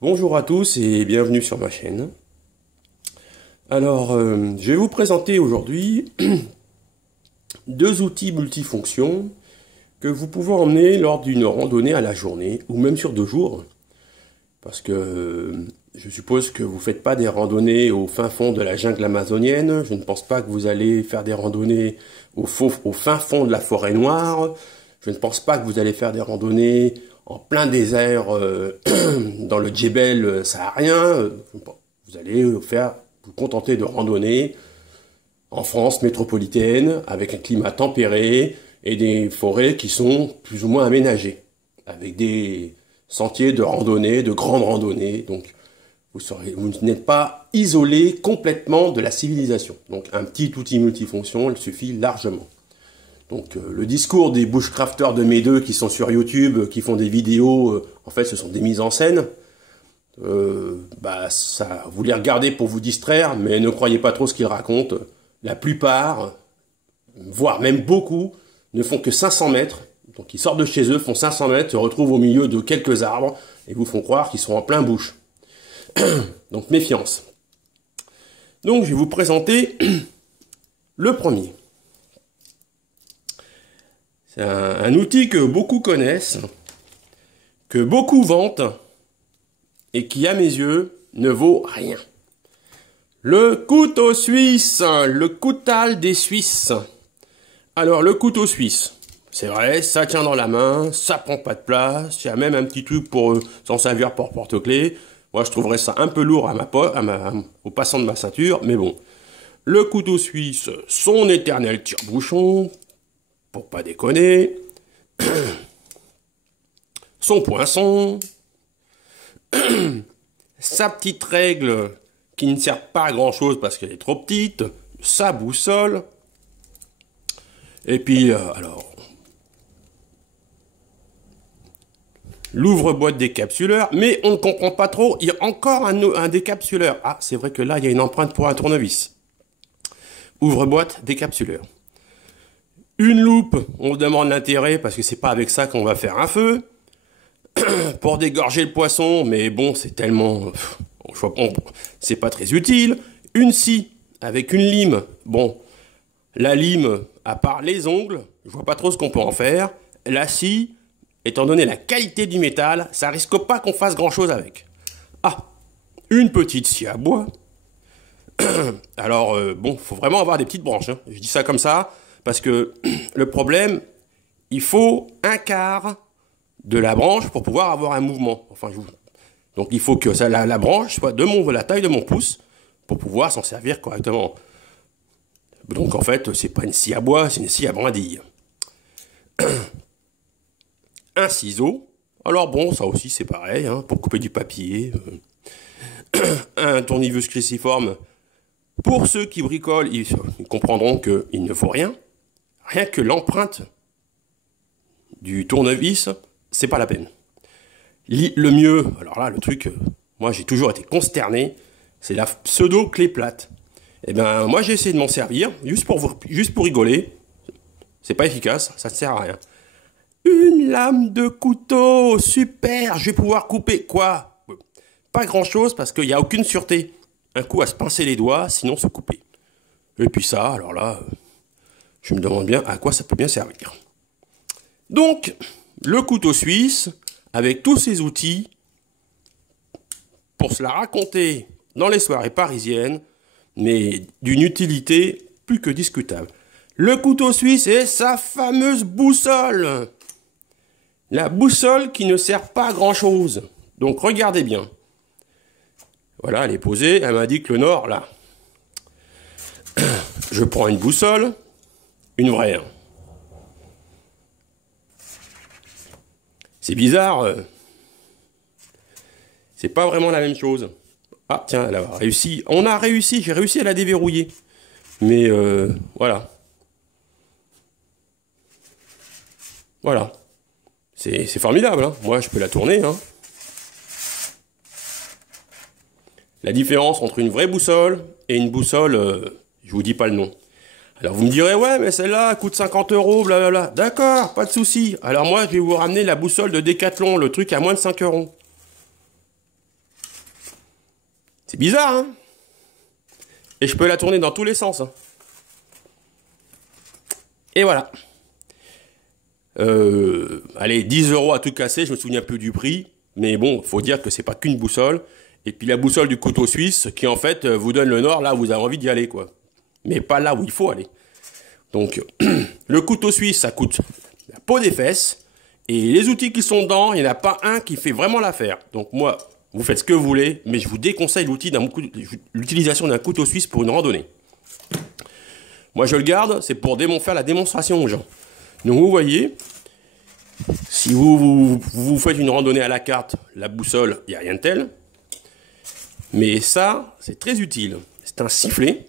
Bonjour à tous et bienvenue sur ma chaîne. Alors, je vais vous présenter aujourd'hui deux outils multifonctions que vous pouvez emmener lors d'une randonnée à la journée ou même sur 2 jours. Parce que je suppose que vous ne faites pas des randonnées au fin fond de la jungle amazonienne. Je ne pense pas que vous allez faire des randonnées au fin fond de la forêt noire. Je ne pense pas que vous allez faire des randonnées en plein désert dans le djebel saharien. Vous allez vous contenter de randonnées en France métropolitaine avec un climat tempéré et des forêts qui sont plus ou moins aménagées avec des sentiers de randonnée, de grandes randonnées. Donc vous n'êtes pas isolé complètement de la civilisation. Donc un petit outil multifonction, il suffit largement. Donc le discours des bushcrafters de mes deux qui sont sur YouTube, qui font des vidéos, en fait ce sont des mises en scène. Vous les regardez pour vous distraire, mais ne croyez pas trop ce qu'ils racontent. La plupart, voire même beaucoup, ne font que 500 mètres. Donc ils sortent de chez eux, font 500 mètres, se retrouvent au milieu de quelques arbres et vous font croire qu'ils sont en plein bush. Donc méfiance. Donc je vais vous présenter le premier. C'est un outil que beaucoup connaissent, que beaucoup vantent, et qui, à mes yeux, ne vaut rien. Le couteau suisse, le coutal des Suisses. Alors, le couteau suisse, c'est vrai, ça tient dans la main, ça prend pas de place, il y a même un petit truc pour s'en servir pour porte-clés. Moi, je trouverais ça un peu lourd au passant de ma ceinture, mais bon. Le couteau suisse, son éternel tire-bouchon, pour pas déconner, son poinçon, sa petite règle qui ne sert pas à grand chose parce qu'elle est trop petite, sa boussole, et puis l'ouvre-boîte décapsuleur, mais on ne comprend pas trop, il y a encore un décapsuleur. Ah, c'est vrai que là, il y a une empreinte pour un tournevis. Ouvre-boîte décapsuleur. Une loupe, on se demande l'intérêt parce que c'est pas avec ça qu'on va faire un feu. Pour dégorger le poisson, mais bon, c'est tellement... c'est pas très utile. Une scie avec une lime. Bon, la lime, à part les ongles, je vois pas trop ce qu'on peut en faire. La scie, étant donné la qualité du métal, ça risque pas qu'on fasse grand chose avec. Ah, une petite scie à bois. Alors, faut vraiment avoir des petites branches. Hein. Je dis ça comme ça, parce que le problème, il faut un quart de la branche pour pouvoir avoir un mouvement. Donc il faut que la branche soit de la taille de mon pouce pour pouvoir s'en servir correctement. Donc en fait, c'est pas une scie à bois, c'est une scie à brindille. Un ciseau. Alors bon, ça aussi c'est pareil, hein, pour couper du papier. Un tournevis cruciforme. Pour ceux qui bricolent, ils comprendront qu'il ne faut rien. Rien que l'empreinte du tournevis, c'est pas la peine. Le mieux, alors là, le truc, moi j'ai toujours été consterné, c'est la pseudo clé plate. Eh ben, moi j'ai essayé de m'en servir, juste pour rigoler. C'est pas efficace, ça ne sert à rien. Une lame de couteau, super, je vais pouvoir couper quoi? Pas grand chose parce qu'il n'y a aucune sûreté. Un coup à se pincer les doigts, sinon se couper. Et puis ça, alors là, je me demande bien à quoi ça peut bien servir. Donc, le couteau suisse, avec tous ses outils, pour se la raconter dans les soirées parisiennes, mais d'une utilité plus que discutable. Le couteau suisse et sa fameuse boussole. La boussole qui ne sert pas à grand chose. Donc regardez bien. Voilà, elle est posée, elle m'indique le nord, là. Je prends une boussole, une vraie. C'est bizarre, c'est pas vraiment la même chose. Ah tiens, elle a réussi, j'ai réussi à la déverrouiller. Mais voilà. Voilà. C'est formidable, hein. Moi je peux la tourner. Hein. La différence entre une vraie boussole et une boussole, je vous dis pas le nom. Alors vous me direz, ouais, mais celle-là coûte 50 €, blablabla. D'accord, pas de souci. Alors moi, je vais vous ramener la boussole de Decathlon, le truc à moins de 5 €. C'est bizarre, hein? Et je peux la tourner dans tous les sens, hein. Et voilà. Allez, 10 € à tout casser, je me souviens plus du prix. Mais bon, faut dire que c'est pas qu'une boussole. Et puis la boussole du couteau suisse qui en fait vous donne le nord là où vous avez envie d'y aller, quoi. Mais pas là où il faut aller. Donc le couteau suisse, ça coûte la peau des fesses. Et les outils qui sont dedans, il n'y en a pas un qui fait vraiment l'affaire. Donc moi, vous faites ce que vous voulez, mais je vous déconseille l'utilisation d'un couteau suisse pour une randonnée. Moi je le garde, c'est pour faire la démonstration aux gens. Donc vous voyez, si vous faites une randonnée à la carte, la boussole, il n'y a rien de tel. Mais ça, c'est très utile. C'est un sifflet,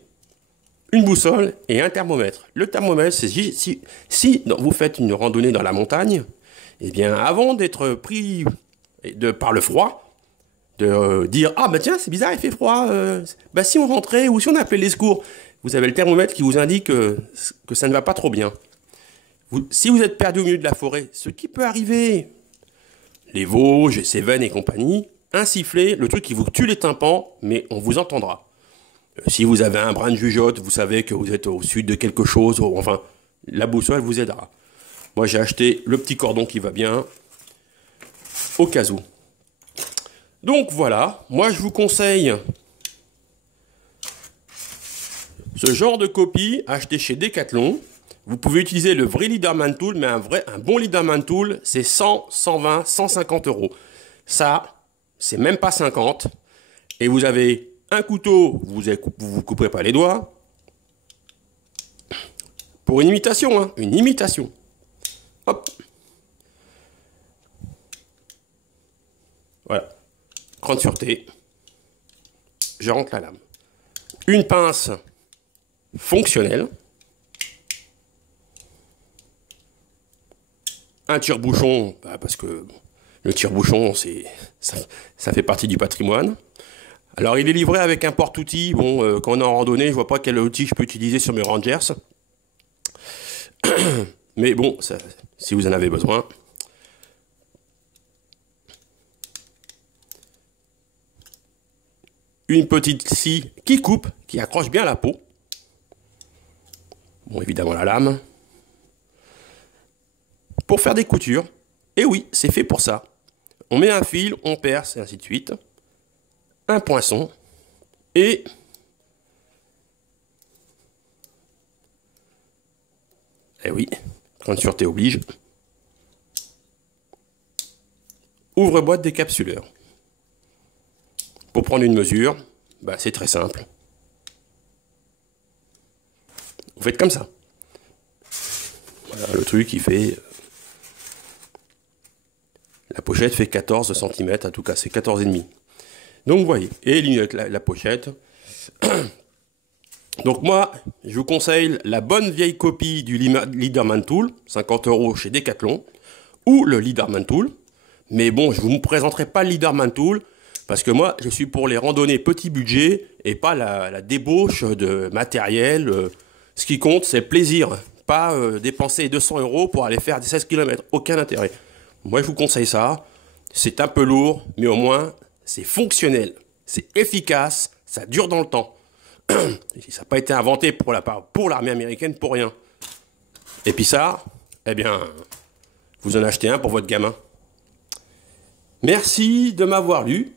une boussole et un thermomètre. Le thermomètre, c'est si vous faites une randonnée dans la montagne, eh bien avant d'être pris par le froid, de dire « Ah bah tiens, c'est bizarre, il fait froid, bah si on rentrait ou si on appelait les secours », vous avez le thermomètre qui vous indique que ça ne va pas trop bien. Si vous êtes perdu au milieu de la forêt, ce qui peut arriver, les Vosges, Cévennes et compagnie, un sifflet, le truc qui vous tue les tympans, mais on vous entendra. Si vous avez un brin de jugeote, vous savez que vous êtes au sud de quelque chose, enfin, la boussole vous aidera. Moi, j'ai acheté le petit cordon qui va bien, au cas où. Donc voilà, moi je vous conseille ce genre de copie acheté chez Decathlon. Vous pouvez utiliser le vrai Leaderman Tool, mais un bon Leaderman Tool, c'est 100, 120, 150 €. Ça, c'est même pas 50. Et vous avez un couteau, vous couperez pas les doigts. Pour une imitation, hein, une imitation. Hop. Voilà. Grande sûreté. Je rentre la lame. Une pince fonctionnelle. Un tire-bouchon, parce que le tire-bouchon, ça fait partie du patrimoine. Alors, il est livré avec un porte-outil. Bon, quand on est en randonnée, je vois pas quel outil je peux utiliser sur mes Rangers. Mais bon, si vous en avez besoin. Une petite scie qui coupe, qui accroche bien la peau. Bon, évidemment, la lame. Pour faire des coutures. Et oui, c'est fait pour ça. On met un fil, on perce, et ainsi de suite. Un poinçon. Et oui, grande sûreté oblige. Ouvre-boîte décapsuleur. Pour prendre une mesure, c'est très simple. Vous faites comme ça. Voilà, le truc, il fait... La pochette fait 14 cm, en tout cas, c'est 14,5. Donc, vous voyez. Et la pochette. Donc, moi, je vous conseille la bonne vieille copie du Leaderman Tool, 50 € chez Decathlon, ou le Leaderman Tool. Mais bon, je ne vous présenterai pas le Leaderman Tool, parce que moi, je suis pour les randonnées petit budget, et pas la débauche de matériel. Ce qui compte, c'est le plaisir. Pas dépenser 200 € pour aller faire des 16 km. Aucun intérêt. Moi, je vous conseille ça. C'est un peu lourd, mais au moins, c'est fonctionnel. C'est efficace. Ça dure dans le temps. Ça n'a pas été inventé pour l'armée américaine pour rien. Et puis ça, eh bien, vous en achetez un pour votre gamin. Merci de m'avoir lu.